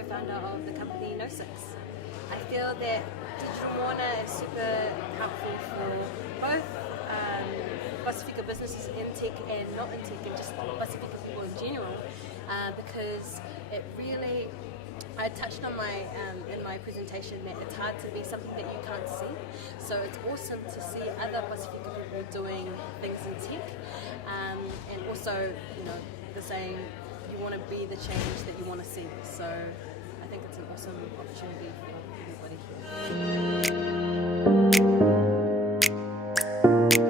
co-founder of the company Gnosis. I feel that Digital Moana is super helpful for both Pasifika businesses in tech and not in tech, and just Pasifika people in general, because it really, I touched on in my presentation that it's hard to be something that you can't see. So it's awesome to see other Pasifika people doing things in tech, and also, the saying, you want to be the change that you want to see. So I think it's an awesome opportunity for everybody.